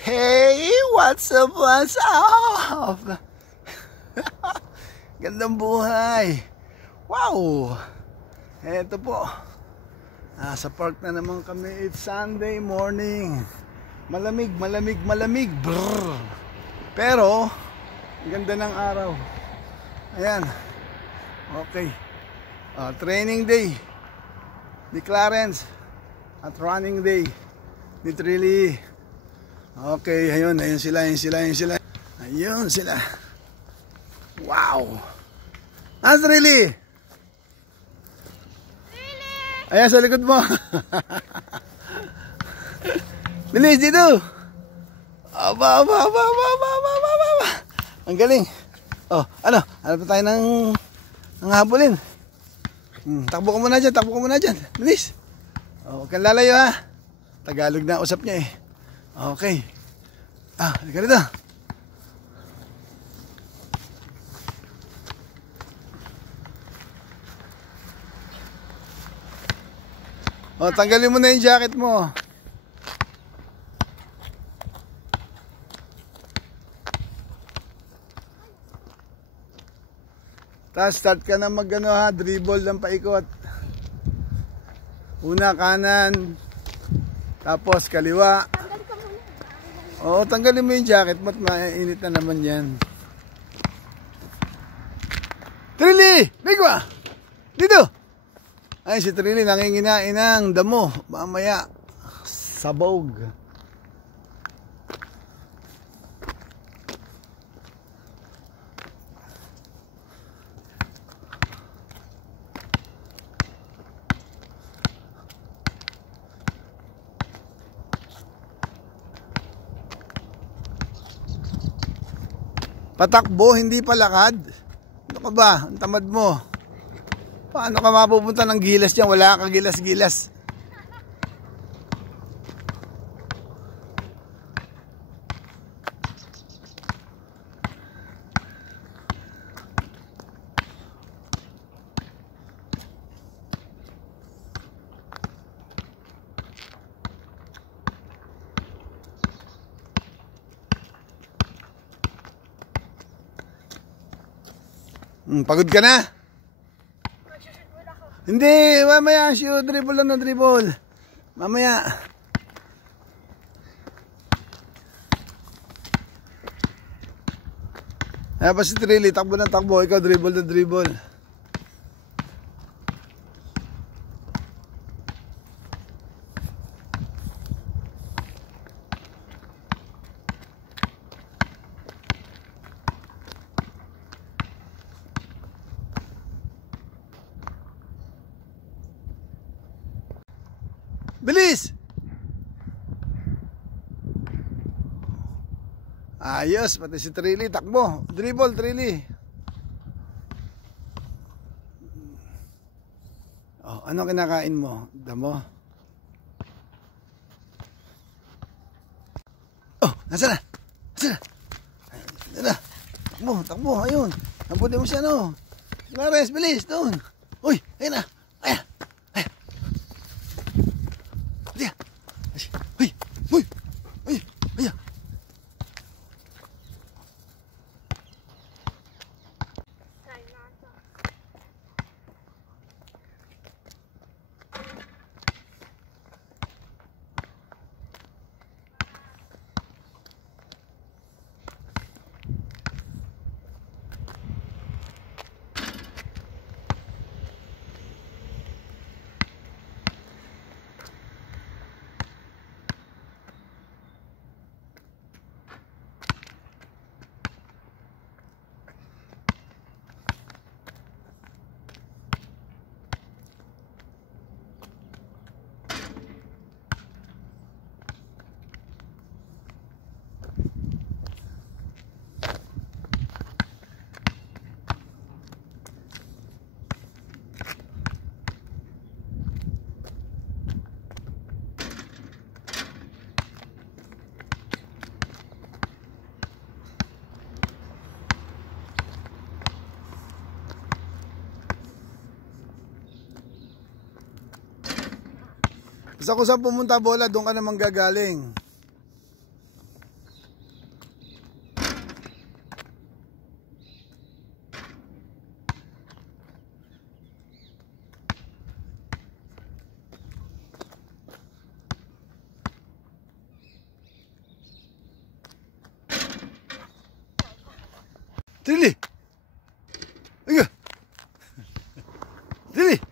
Hey, what's up, what's up? Gandang buhay. Wow. Eto po. Sa park na naman kami. It's Sunday morning. Malamig, malamig, malamig. Brrr. Pero, ganda ng araw. Ayan. Okay. Training day ni Clarence at running day ni Trilly. Okay, ayun sila. Ayun sila. Wow. Trilly? Ayan sa likod mo. Bilis dito. Aba. Ang galing. Ano pa tayo ng habulin? Takbo ka muna dyan. Bilis. Huwag kang lalayo ha. Tagalog na usap niya eh. Okay. Halika rito. Tanggalin mo na yung jacket mo. Tapos start ka na dribble ng paikot. Una kanan, tapos kaliwa. Tanggalin mo yung jacket mo at mainit na naman yan. Trilly! Bigwa! Dito! Ay, si Trilly nanginginain ng damo. Mamaya, sabog. Patakbo, hindi palakad. Ano ka ba? Ang tamad mo. Paano ka mapupunta ng gilas dyan? Wala ka gilas-gilas. Pagod ka na? Hindi, mamaya shoot, dribble lang na dribble. Mamaya. Kaya pa si Trilly, takbo ng takbo, ikaw dribble na dribble. Bilis! Ayos, pati si Trilly, takbo. Dribble, Trilly. Ano kinakain mo? Damo? Nasaan na? Takbo, ayun. Nabuti mo siya, no? Clarence, bilis, doon. Uy, ayun na. Ayan. Basta kung saan pumunta bola, doon ka naman gagaling. Trilly! Ayun! Trilly!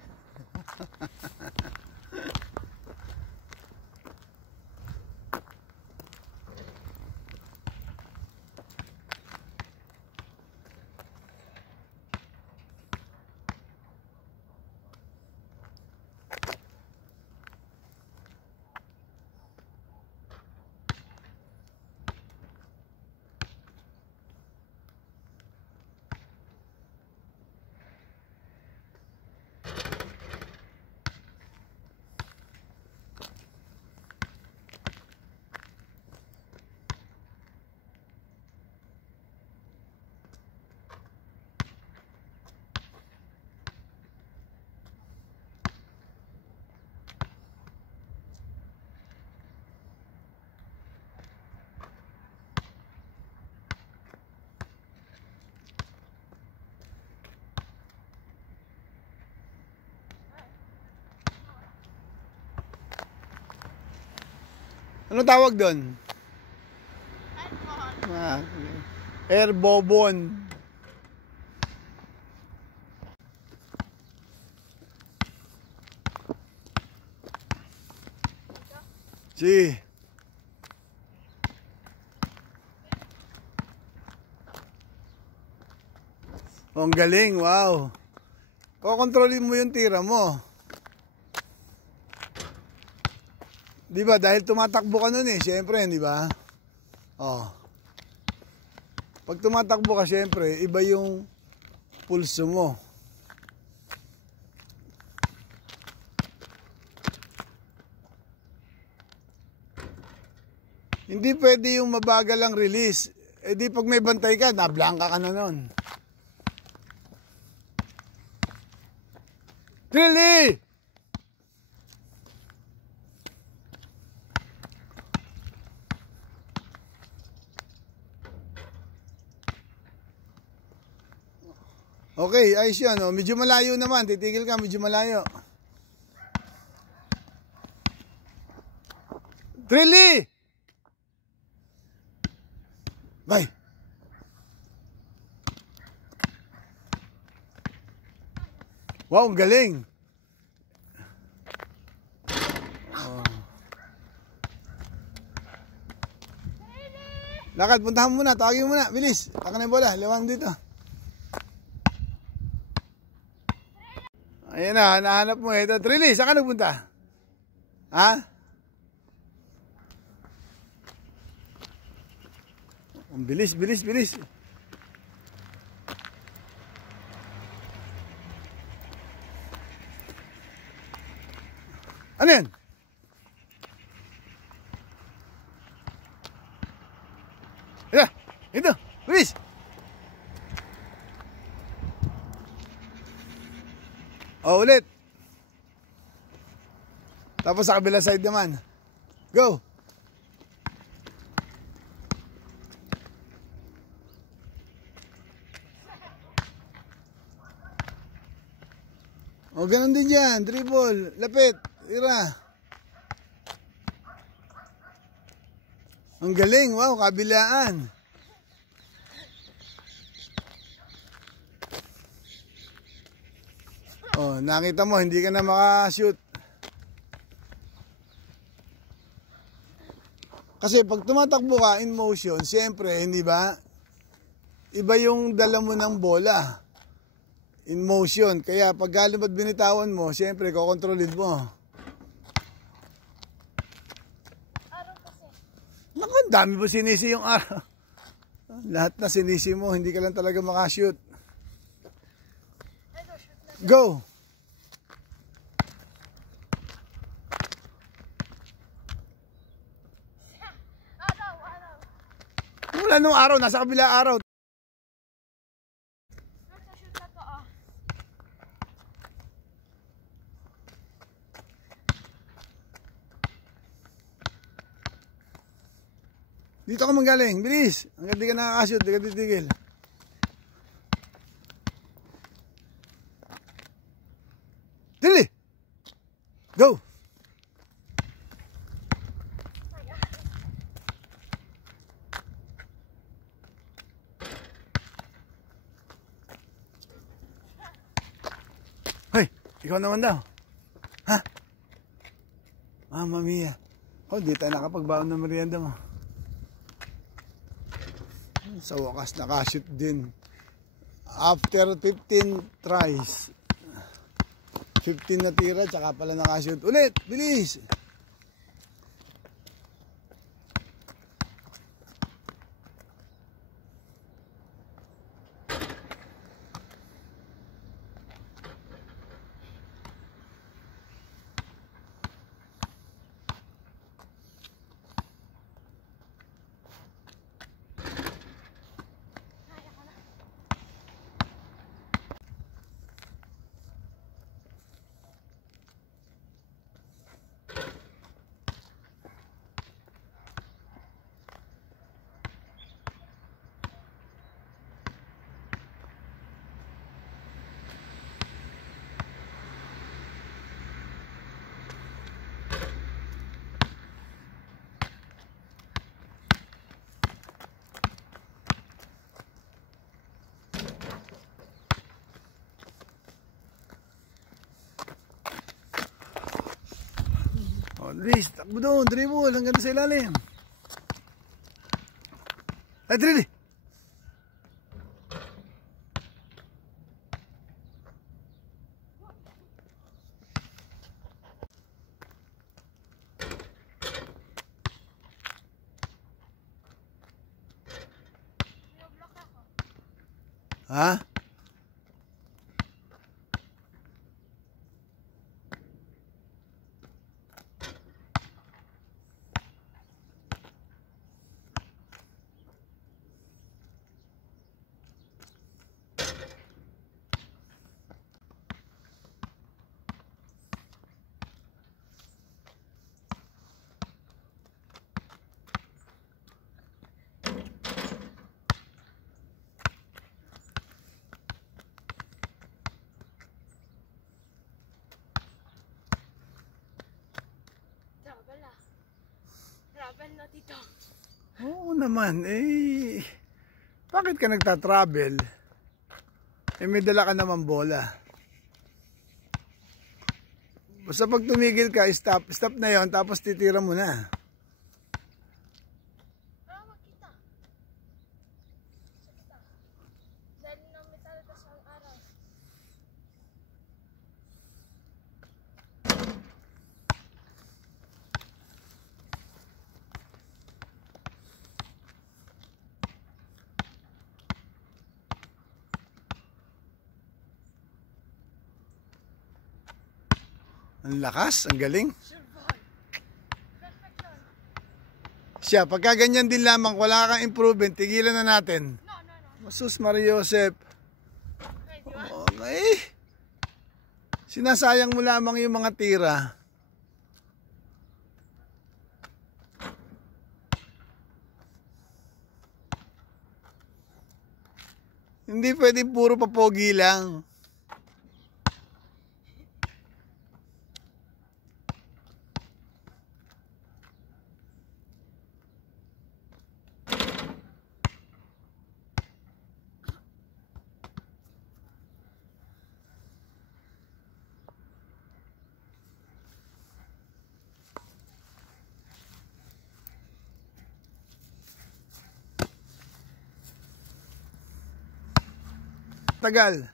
Ano tawag doon? Air bobon. Si. Oh, ang galing, wow. Kokontrolin mo yung tira mo. Di ba? Dahil tumatakbo ka nun eh, syempre, di ba? Oh. Pag tumatakbo ka, syempre, iba yung pulso mo. Hindi pwede yung mabagal ang release. Eh di pag may bantay ka, nablangka ka na nun. Trilly! Okay, ayos yan. Oh. Medyo malayo naman. Titigil ka, medyo malayo. Trilly! Bye! Wow, ang galing! Oh. Lakad, puntahan mo muna. Tawagin mo muna. Bilis. Taka na yung bola. Lawang dito. Ayan na, nahanap mo ito. Trilly, saan ka nagpunta? Ha? Ang bilis, bilis, bilis. Ano yan? Ito, bilis. O, ulit. Tapos sa kabila side naman. Go. O, ganun din dyan. Dribble. Lapit. Tira. Ang galing. Wow, kabilaan. Oh, nakita mo, hindi ka na makashoot. Kasi pag tumatakbo ka in motion, siyempre, hindi ba? Iba yung dala mo ng bola. In motion. Kaya pag galing at binitawan mo, siyempre, kukontrolin mo. Naku, dami ba sinisi yung araw? Lahat na sinisi mo, hindi ka lang talaga makashoot. Go! Wala nung araw, nasa kabila araw. Nasa shoot na to, oh. Dito ka manggaling, bilis. Hanggang di ka nakakashoot, di ka titigil. Dili! Go! Ikaw naman daw. Ha? Mamma mia. Oh, di tayo nakapagbaon ng merienda mo. Sa wakas nakashoot din. After 15 tries. 15 na tira, tsaka pala nakashoot. Ulit, bilis! Luis, takbo doon, dribble, hanggang sa ilalim. Ay, dribble! Ha? Travel na dito. Oo naman, eh. Bakit ka nagta-travel? Eh may dala ka naman bola. Basta pag tumigil ka, stop na yon, tapos titira mo na. Ah, makita. Sakita. Dahil na may talaga sa araw. Ang lakas, ang galing. Survive. Perfect yun. Siya, pagka ganyan din lamang, wala kang improvement, tigilan na natin. No. Sus Maria Joseph. Okay, di ba? Okay. Sinasayang mo lamang yung mga tira. Hindi pwede puro papogi lang. Tagal.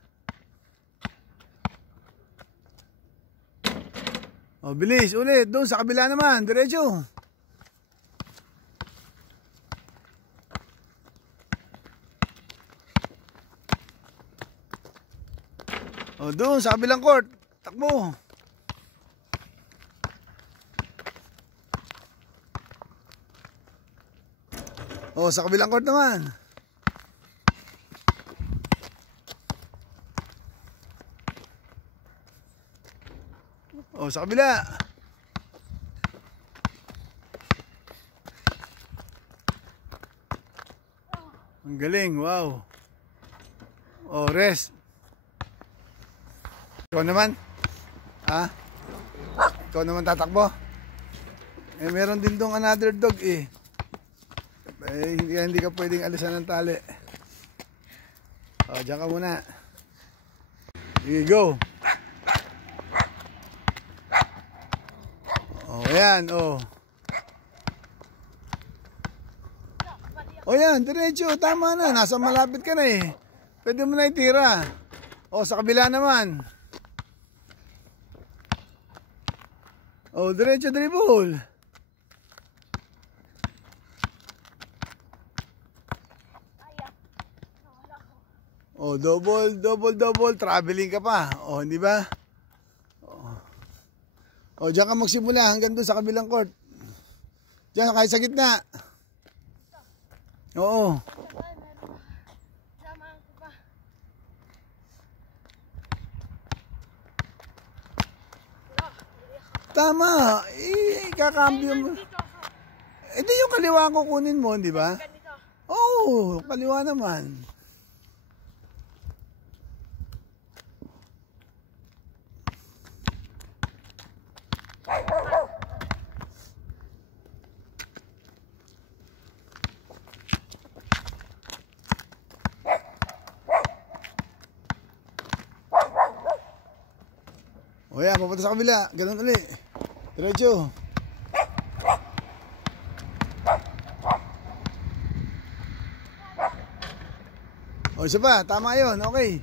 O, bilis, ulit. Doon sa kabila naman. Diretso. O, doon sa kabilang court. Takbo. O, sa kabilang court naman. O, sa kabila. Ang galing, wow. O, rest. Ikaw naman? Ha? Ikaw naman tatakbo? Eh, meron din dong another dog eh. Eh, hindi ka pwedeng alisan ng tali. O, dyan ka muna. Here you go. Ayan, oh. O yan, diretso, tama na. Nasa malapit ka na eh. Pwede mo na itira. O, sa kabila naman. O, diretso dribble. O, double, traveling ka pa. O, hindi ba? O, diyan ka magsimula hanggang doon sa kabilang court. Diyan, kahit sa gitna. Oo. Samahan ko pa. Tama. Kakambyo mo. Dito ako. Eh, di yung kaliwa ko kunin mo, di ba? Ganito. Oo, kaliwa naman. O yan, papunta sa kabila. Ganun ulit. Diretso. O, isa pa. Tama yun. Okay.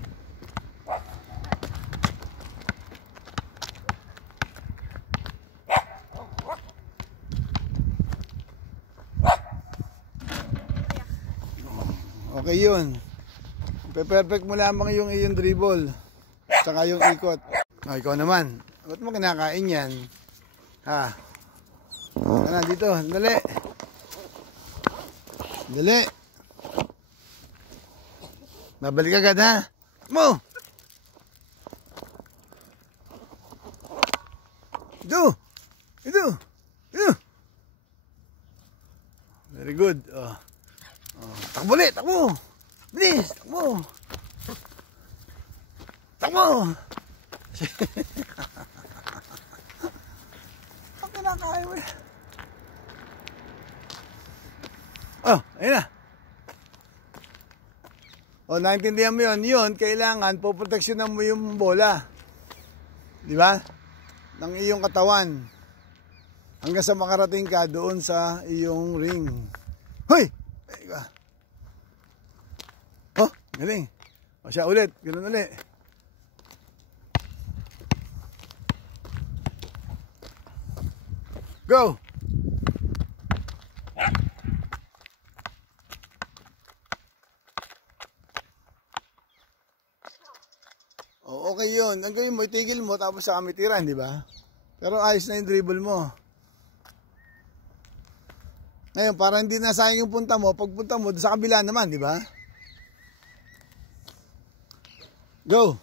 Okay yun. Perfect mo lamang yung iyong dribble. Tsaka yung ikot. O, ikaw naman. Ba't mo kinakain yan? Ha? Ano, dito. Dali. Dali. Babalik agad, ha? Mo! Ito! Ito! Ito! Very good. Oh. Oh. Takbo ulit! Takbo! Bilis! Takbo! Takbo! Ang kinakain mo yan. Oh, ayun na. O, naintindihan mo yun. Yun, kailangan poproteksyonan mo yung bola. Di ba? Ng iyong katawan. Hanggang sa makarating ka doon sa iyong ring. Hoy! Oh, galing. O, siya ulit. Ganun ulit. Go! O, okay yun. Ang gawin mo, itigil mo, tapos sa kami tiran, di ba? Pero ayos na yung dribble mo. Ngayon, para hindi na sayang yung punta mo, pagpunta mo, sa kabila naman, di ba? Go!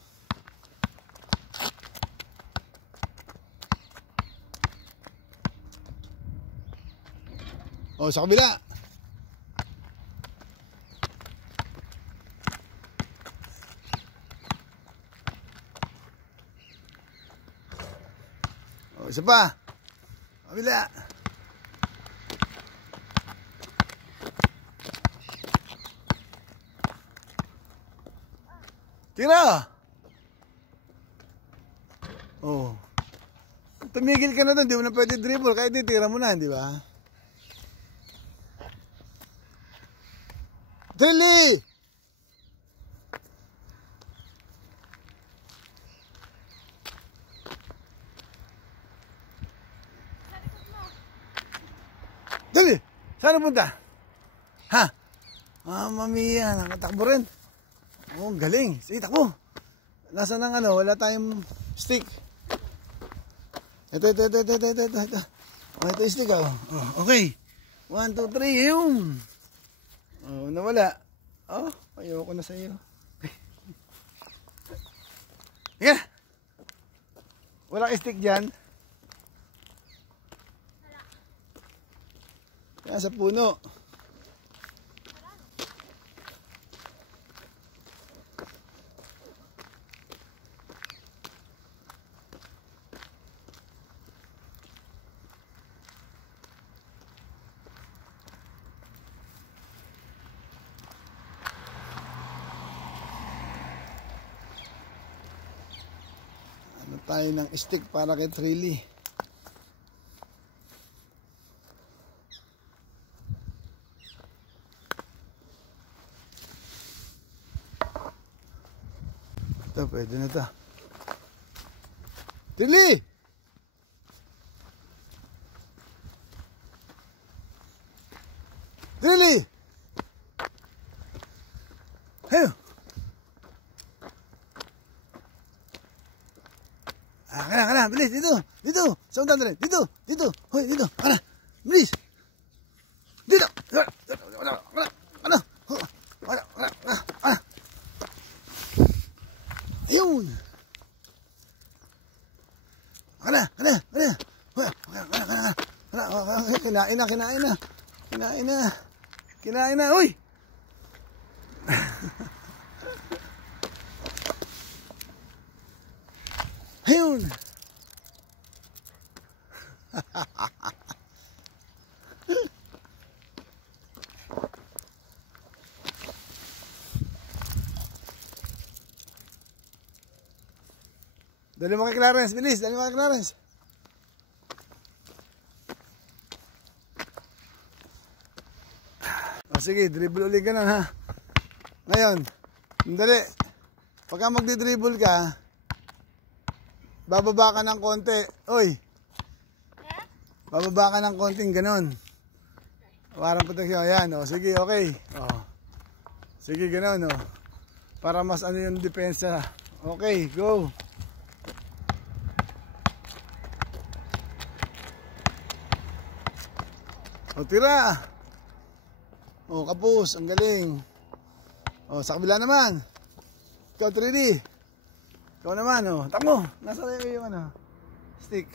O, sa kabila. O, isa pa. Kabila. Tira! Oh. Tumigil ka na doon, di mo na pwede dribble, kahit tira mo na, di ba? Dali! Dali! Saan punta? Ha? Mamma mia, nakatakbo rin. Oh, galing. Sige, takbo. Nasaan ang ano? Wala tayong stick. Ito. Oh, ito yung stick, oh. Oh, okay. 1, 2, 3, yun. Oh, nawala. Oh, ayoko na sa iyo. Yeah. Wala kang stick dyan. Yan sa puno. Ano tayo ng stick para kay Trilly. pwede na to. Tili! Tili! Hey! Kana, bilis, dito, sa undan rin, dito, hoy, dito, kana, bilis, dito, kana, ayun, kana, kinain na, hoy, ayun. Dali mo kay Clarence, bilis, dali mo kay Clarence. O sige, dribble ulit ka nun ha. Ngayon, dali. Pagka magdi-dribble ka, bababa ka ng konti. Oy. Bababa ka ng konting ganun. Parang proteksyon. Ayan, o. Sige, okay. O. Sige, ganun, o. Para mas ano yung depensa. Okay, go. O, tira. O, kapus. Ang galing. O, sa kabila naman. Ikaw, 3D. Ikaw naman, o. Takmo. Nasa yung ano. Stick.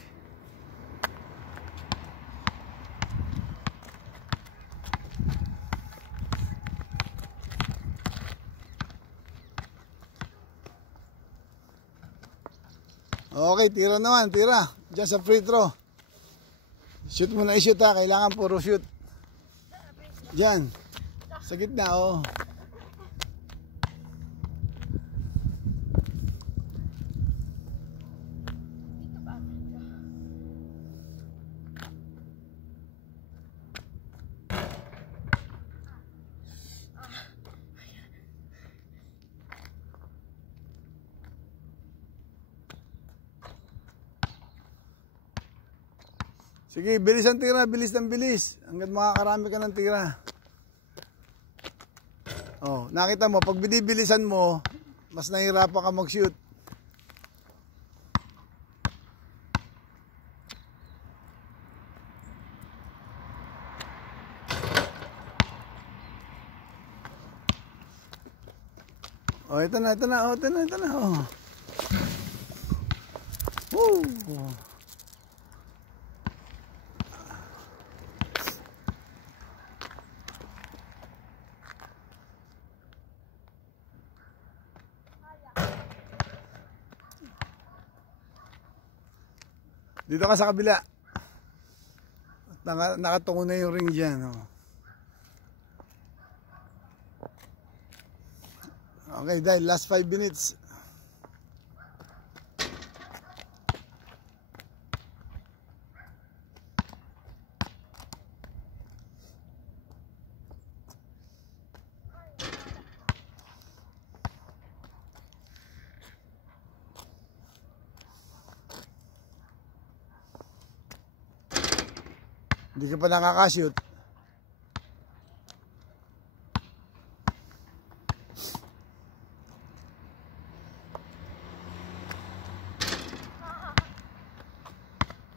Okay, tira naman, tira. Diyan sa free throw. Shoot mo na i-shoot ha. Kailangan puro shoot. Diyan. Sa gitna, oh. Sige, bilis ang tira, bilis ng bilis. Hanggang makakarami ka ng tira. Oh, nakita mo, pag binibilisan mo, mas nahihirapan ka mag-shoot. Oh, ito na. Oh, ito na. Oh. Woo! Dito ka sa kabila. Nakatungo na yung ring dyan. Oh. Okay, dahil last 5 minutes. Hindi ka pa nakakashoot.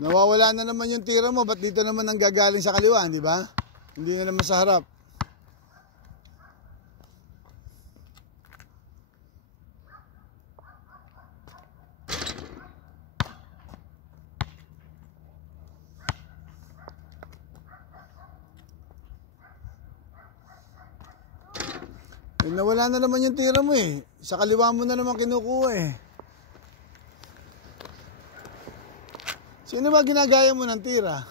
Nawawala na naman yung tira mo. Ba't dito naman ang gagaling sa kaliwa, di ba? Hindi na naman sa harap. Eh, nawala na naman yung tira mo eh. Sa kaliwa mo na naman kinukuha eh. Sino ba ginagaya mo ng tira?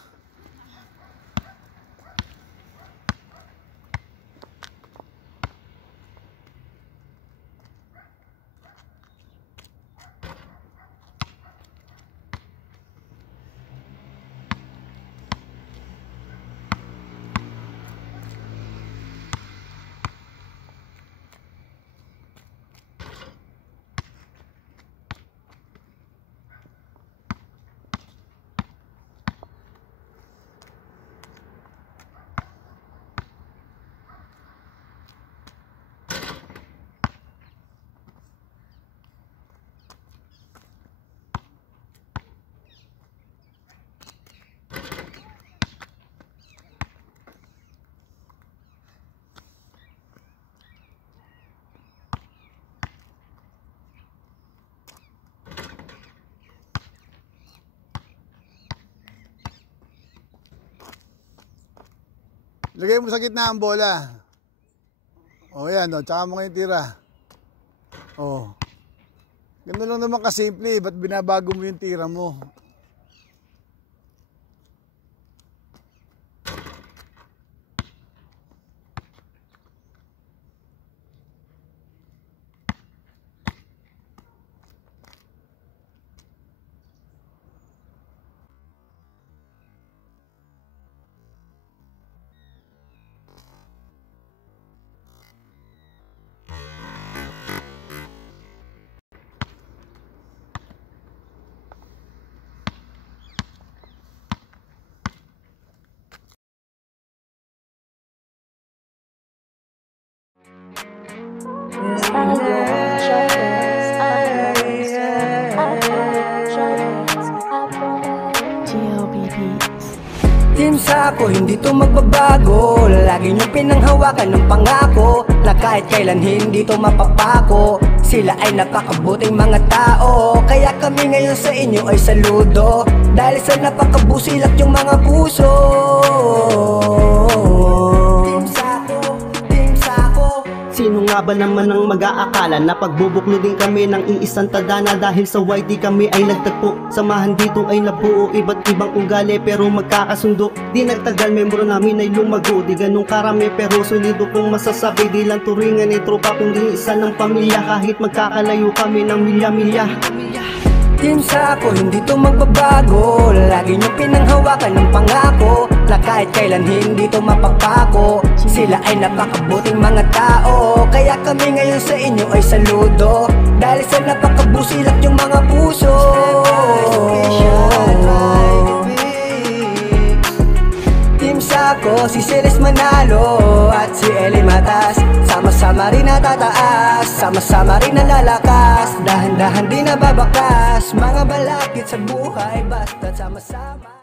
Lagay mo sa gitna ang bola. O yan, o. Tsaka mo ngayon tira. O. Ganun lang naman kasimple. Ba't binabago mo yung tira mo? Team Sako, hindi to magbabago. Lagi niyong pinanghawakan ng pangako na kahit kailan hindi to mapapako. Sila ay napakabuting mga tao, kaya kami ngayon sa inyo ay saludo. Dahil sa napakabusilak yung mga puso. Team Sako, Team Sako. Sino nga ba naman ang mag-aakala na pagbubuklo din kami ng iisang tadhana? Dahil sa YT kami ay nagtagpo, samahan dito ay nabuo. Iba't ibang ugali pero magkakasundo. Di nagtagal, membro namin ay lumago. Di ganun karami pero solido kong masasabi. Di lang turingan ni tropa kundi isa ng pamilya. Kahit magkakalayo kami ng milya-milya. Team Sako, hindi to magbabago. Lagi niyong pinanghawakan ng pangako na kahit kailan hindi to mapapako. Sila ay napakabuting mga tao, kaya kami ngayon sa inyo ay saludo. Dahil sa napakabusilak yung mga puso. Team Sako, si Celes Manalo at si Eli Matas. Sama-sama rin natataas, sama-sama rin nalalakas. Dahan-dahan din nababakas, mga balakid sa buhay basta't sama-sama.